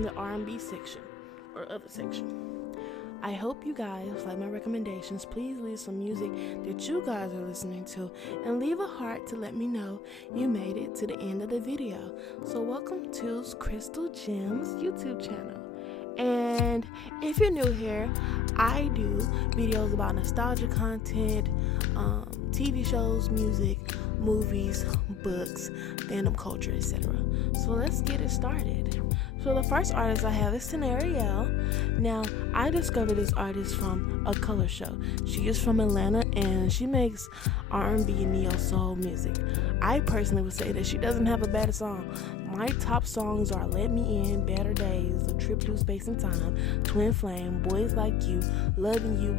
in the R&B section or other section. I hope you guys like my recommendations. Please leave some music that you guys are listening to and leave a heart to let me know you made it to the end of the video. So welcome to Krystal Gems YouTube channel. And if you're new here, I do videos about nostalgia content, TV shows, music, movies, books, fandom culture, etc. So let's get it started. So the first artist I have is Tenariel. Now, I discovered this artist from a color show. She is from Atlanta and she makes R&B and neo soul music. I personally would say that she doesn't have a bad song. My top songs are Let Me In, Better Days, A Trip Through Space and Time, Twin Flame, Boys Like You, Loving You,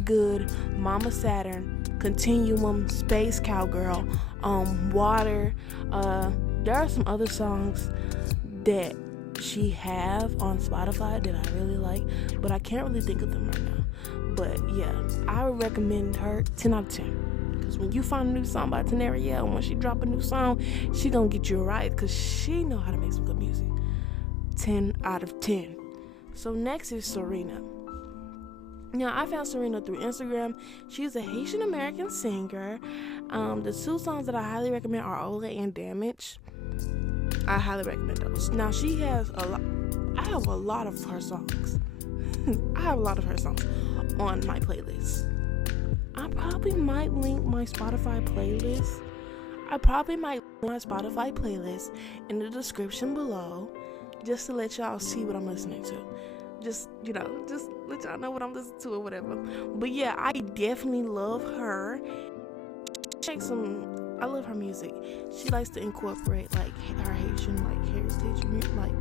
Good, Mama Saturn, Continuum, Space Cowgirl, Water. There are some other songs that she have on Spotify that I really like, but I can't really think of them right now. But yeah, I would recommend her 10 out of 10. Because when you find a new song by Tenariel, when she drop a new song, she gonna get you right because she know how to make some good music. 10 out of 10. So next is Serena. Now, I found Serena through Instagram. She's a Haitian American singer. The two songs that I highly recommend are Ola and Damage. I highly recommend those. Now, she has a lot. I have a lot of her songs. I have a lot of her songs on my playlist. I probably might link my Spotify playlist. In the description below, just to let y'all see what I'm listening to. Just let y'all know what I'm listening to or whatever. But yeah, I definitely love her. I love her music. She likes to incorporate like her Haitian heritage, like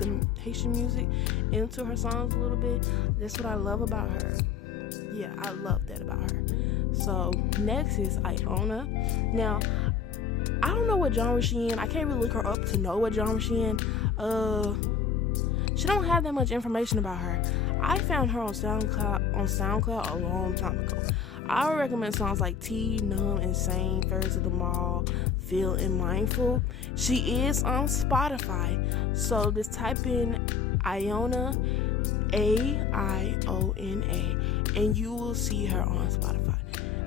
the Haitian music into her songs a little bit. That's what I love about her. Yeah, I love that about her. So next is Iona. Now, I don't know what genre she in. I can't really look her up to know what genre she in. She don't have that much information about her. I found her on SoundCloud a long time ago. I would recommend songs like T, Numb, Insane, First of the Mall, Feel, and Mindful. She is on Spotify, so just type in Iona, Aiona, and you will see her on Spotify.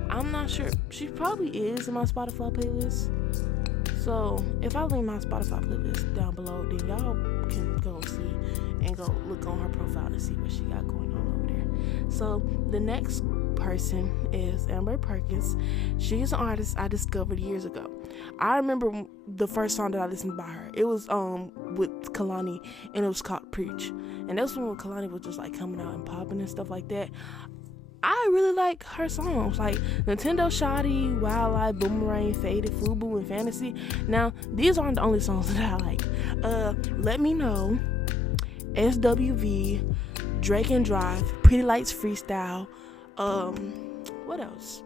I'm not sure. She probably is in my Spotify playlist. So if I link my Spotify playlist down below, then y'all can go see and go look on her profile and see what she got going on over there. So the next person is Amber Perkins. She's an artist I discovered years ago. I remember the first song that I listened by her. It was with Kalani, and it was called Preach. And that's when Kalani was just like coming out and popping and stuff like that. I really like her songs, like Nintendo Shawty, Wildlife, Boomerang, Faded, Fubu, and Fantasy. Now, these aren't the only songs that I like. Let Me Know, SWV, Drake and Drive, Pretty Lights Freestyle, what else?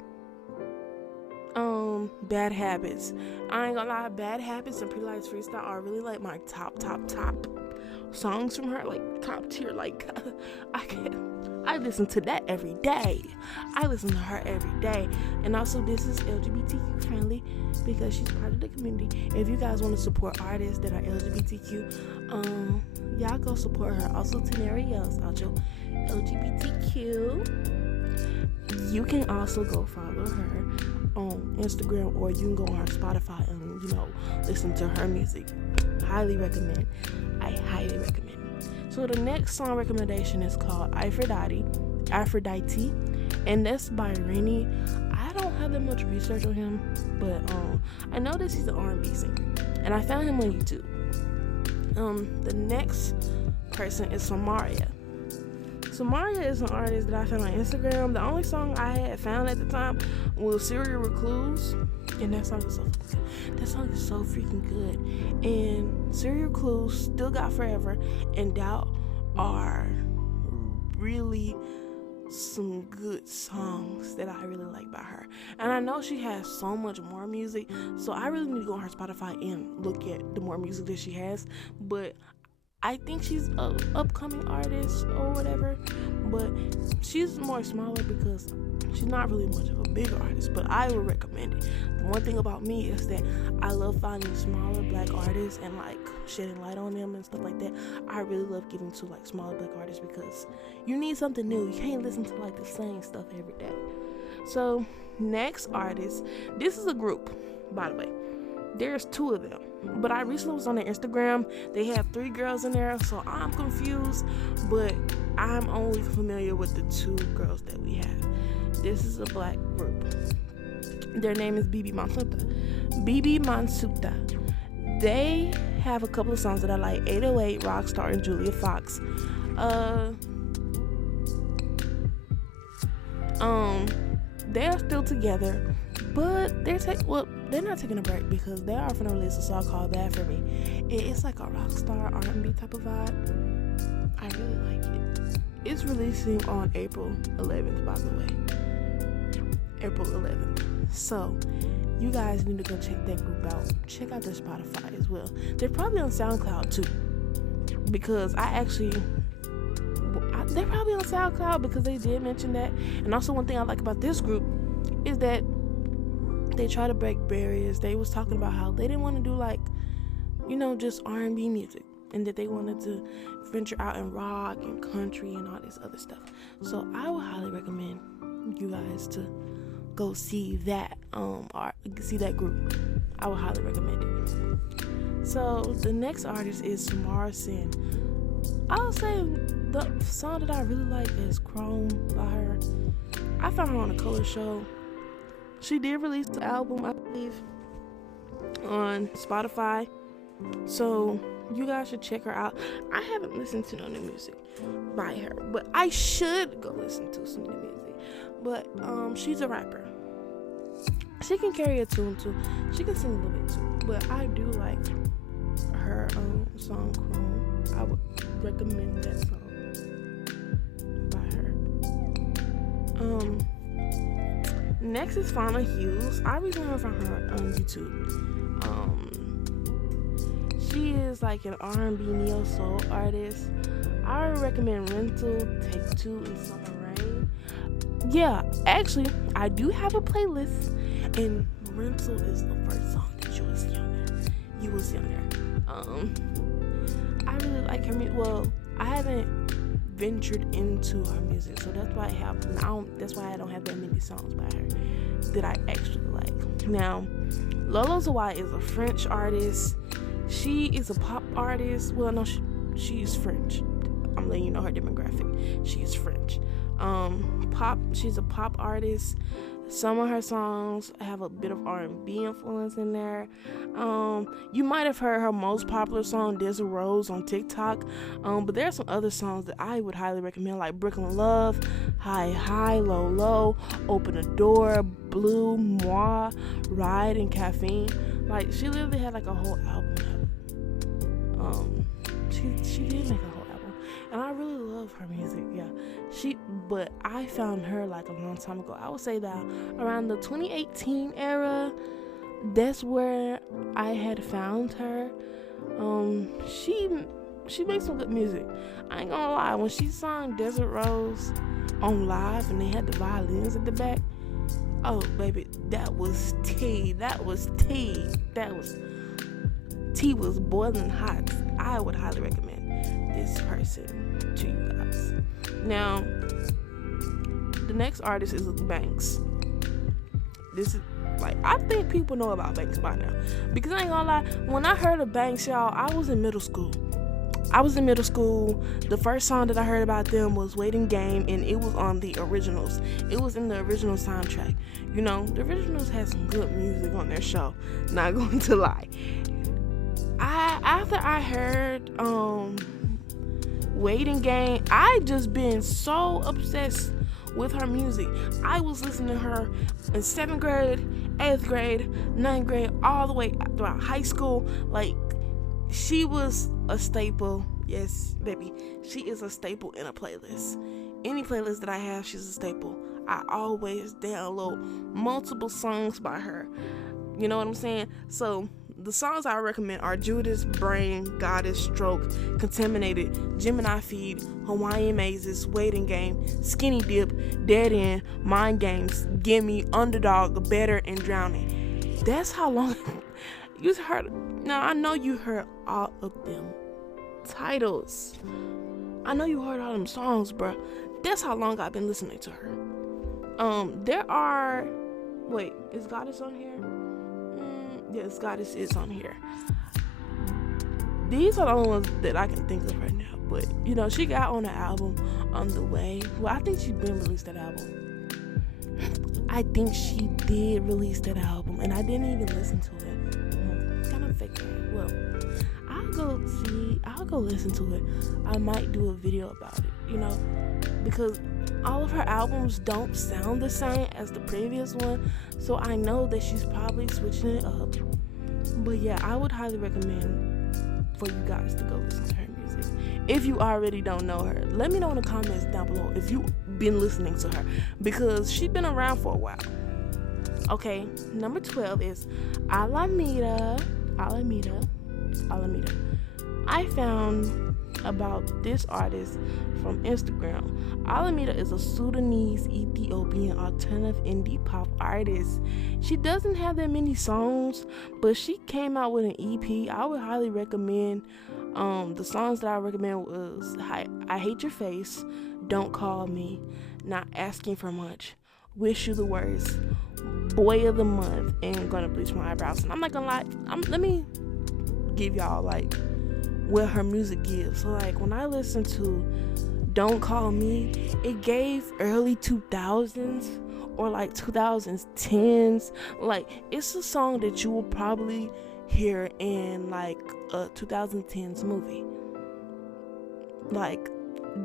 Bad Habits. I ain't gonna lie, Bad Habits and Pretty Lights Freestyle are really like my top songs from her, like top tier. Like I listen to that every day. I listen to her every day. And also, this is LGBTQ friendly because she's part of the community. If you guys want to support artists that are LGBTQ, y'all go support her. Also, Tenariel's also LGBTQ. You can also go follow her on Instagram, or you can go on her Spotify and listen to her music. Highly recommend. I highly recommend. So the next song recommendation is called Aphrodite, and that's by Rennie. I don't have that much research on him, but I know that he's an R&B singer, and I found him on YouTube. The next person is Samaria. Samaria is an artist that I found on Instagram. The only song I had found at the time was Serial Recluse, and that song is so freaking good. And Serial Recluse, Still Got Forever, and Doubt are really some good songs that I really like by her. And I know she has so much more music, so I really need to go on her Spotify and look at the more music that she has. But I think she's an upcoming artist or whatever, but she's more smaller because she's not really much of a big artist, but I would recommend it. The one thing about me is that I love finding smaller black artists and like shedding light on them and stuff like that. I really love giving to like smaller black artists because you need something new. You can't listen to like the same stuff every day. So next artist, this is a group, by the way. There's 2 of them, but I recently was on their Instagram. They have 3 girls in there, so I'm confused, but I'm only familiar with the 2 girls that we have. This is a black group. Their name is Bibi Mansuta. Bibi Mansuta. They have a couple of songs that I like: 808, Rockstar, and Julia Fox. They're still together, but they're not taking a break because they are going to release a song called Bad For Me. It's like a rock star R&B type of vibe. I really like it. It's releasing on April 11th, by the way. April 11th. So you guys need to go check that group out. Check out their Spotify as well. They're probably on SoundCloud too, because they're probably on SoundCloud because they did mention that. And also, one thing I like about this group is that they try to break barriers. They was talking about how they didn't want to do like, just R&B music, and that they wanted to venture out in rock and country and all this other stuff. So I would highly recommend you guys to go see that group. I would highly recommend it. So the next artist is Samara Sin. I'll say the song that I really like is Chrome by her. I found her on a color show. She did release the album, I believe, on Spotify. So you guys should check her out. I haven't listened to no new music by her, but I should go listen to some new music. But she's a rapper. She can carry a tune too. She can sing a little bit too. But I do like her song Chrome. I would recommend that song by her. Next is Fauna Hughes. I recently heard from her on YouTube. She is like an R&B neo soul artist. I would recommend Rental, Take 2, and Summer Rain. Yeah, actually, I do have a playlist, and Rental is the first song that you will see on there. I really like her music. Well, I haven't ventured into her music, so that's why I don't have that many songs by her that I actually like. Now, Lolo Zawai is a French artist. She is a pop artist. Well, no, she's French. I'm letting you know her demographic. She's French. She's a pop artist. Some of her songs have a bit of R&B influence in there. You might have heard her most popular song, Desert Rose, on TikTok. But there are some other songs that I would highly recommend, like Brooklyn Love, High High, Low Low, Open the Door, Blue, Moi, Ride, and Caffeine. Like, she literally had like a whole album. She did make a whole album, and I really love her music. Yeah, but I found her like a long time ago. I would say that around the 2018 era, that's where I had found her. She makes some good music. I ain't gonna lie, when she sang Desert Rose on live and they had the violins at the back, oh baby, that was tea. Tea was boiling hot. I would highly recommend this person to you guys. Now, the next artist is Banks. This is like, I think people know about Banks by now, because I ain't gonna lie, when I heard of Banks, y'all, I was in middle school. The first song that I heard about them was Waiting Game, and it was on the Originals. It was in the original soundtrack. The Originals had some good music on their show, not going to lie. After I heard Waiting Game, I just been so obsessed with her music. I was listening to her in 7th grade, 8th grade, 9th grade, all the way throughout high school. Like, she was a staple. Yes, baby, she is a staple in a playlist. Any playlist that I have, she's a staple. I always download multiple songs by her. You know what I'm saying? So the songs I recommend are Judas, Brain, Goddess, Stroke, Contaminated, Gemini Feed, Hawaiian Mazes, Waiting Game, Skinny Dip, Dead End, Mind Games, Gimme, Underdog, Better, and Drowning. That's how long you heard. Now, I know you heard all of them titles. I know you heard all them songs, bruh. That's how long I've been listening to her. There are... Wait, is Goddess on here? Yes, Goddess is on here. These are the only ones that I can think of right now. But, you know, she got on an album On The Way. Well, I think she's been released that album. I think she did release that album, and I didn't even listen to it. Kind of fake it. Well, I'll go listen to it. I might do a video about it, you know, because all of her albums don't sound the same as the previous one, so I know that she's probably switching it up. But yeah, I would highly recommend for you guys to go listen to her music. If you already don't know her, let me know in the comments down below if you've been listening to her, because she's been around for a while. Okay, number 12 is Alameda. I found about this artist from Instagram. Alameda is a Sudanese Ethiopian alternative indie pop artist. She doesn't have that many songs, but she came out with an EP. I would highly recommend. The songs that I recommend was I Hate Your Face, Don't Call Me, Not Asking for Much, Wish You the Worst, Boy of the Month, and Gonna Bleach My Eyebrows. And I'm not gonna lie, let me give y'all like what her music gives. So like when I listen to Don't Call Me, it gave early 2000s or like 2010s. Like it's a song that you will probably hear in like a 2010s movie. Like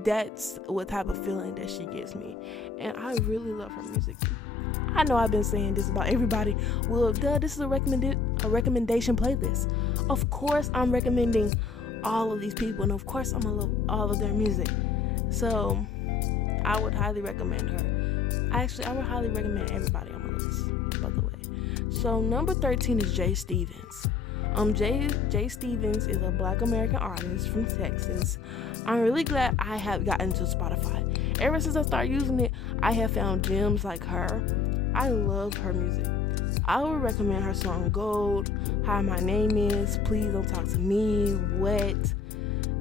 that's what type of feeling that she gives me, and I really love her music. I know I've been saying this about everybody. Well, this is a recommendation playlist. Of course, I'm recommending all of these people, and of course, I'm gonna love all of their music. So, I would highly recommend her. Actually, I would highly recommend everybody on my list, by the way. So, number 13 is Jay Stevens. Jay Stevens is a Black American artist from Texas. I'm really glad I have gotten to Spotify. Ever since I started using it, I have found gems like her. I love her music. I would recommend her song Gold, Hi My Name Is, Please Don't Talk to Me, Wet,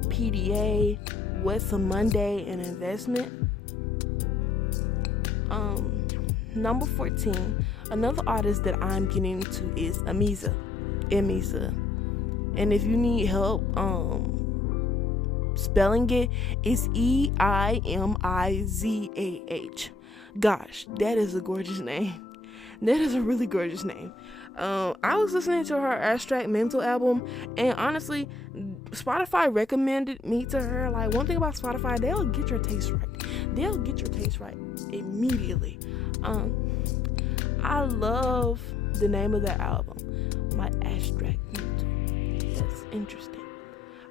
PDA, What's a Monday, and Investment. Number 14, another artist that I'm getting into is Emiza. And if you need help spelling it, it's Eimizah. Gosh, that is a gorgeous name. That is a really gorgeous name. I was listening to her Abstract Mental album, and honestly, Spotify recommended me to her. Like, one thing about Spotify, they'll get your taste right immediately. I love the name of that album, My Abstract Mental. That's interesting.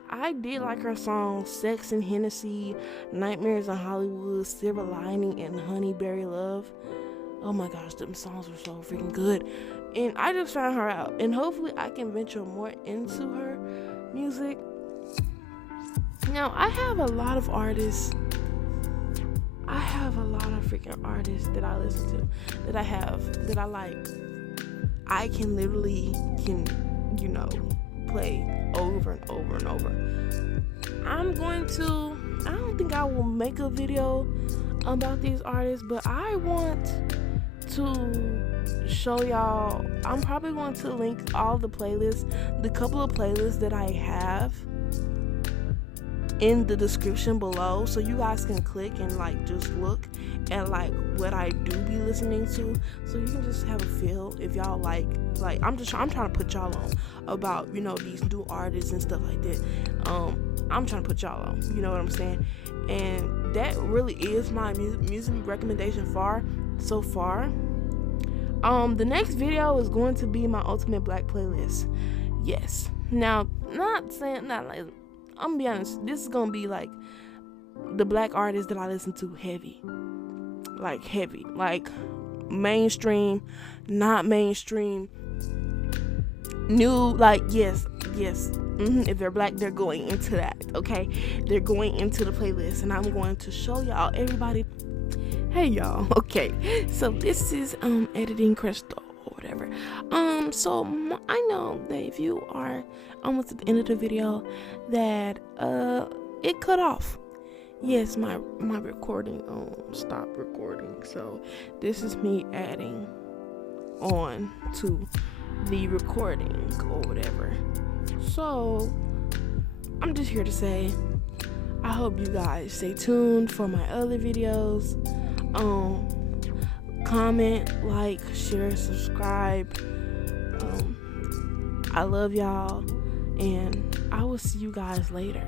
I did like her songs Sex and Hennessy, Nightmares in Hollywood, Silver Lining, and Honeyberry Love. Oh my gosh, them songs were so freaking good. And I just found her out, and hopefully I can venture more into her music. Now, I have a lot of artists. I have a lot of freaking artists that I listen to, that I like. I can literally, play over and over and over. I don't think I will make a video about these artists, but I want to show y'all. I'm probably going to link all the playlists, the couple of playlists that I have in the description below, so you guys can click and like just look at like what I do be listening to, so you can just have a feel if y'all like I'm trying to put y'all on about these new artists and stuff like that. I'm trying to put y'all on, you know what I'm saying? And that really is my music recommendation so far. The next video is going to be my Ultimate Black playlist. Yes. Now, I'm gonna be honest, this is gonna be like the black artists that I listen to heavy, like mainstream, not mainstream, new, like yes. If they're black, they're going into that, okay? They're going into the playlist, and I'm going to show y'all everybody. Hey y'all, okay, so this is editing Krystal, whatever. I know that if you are almost at the end of the video, that it cut off. Yes, my recording stopped recording. So this is me adding on to the recording or whatever. So I'm just here to say, I hope you guys stay tuned for my other videos. Comment, like, share, subscribe. I love y'all, and I will see you guys later.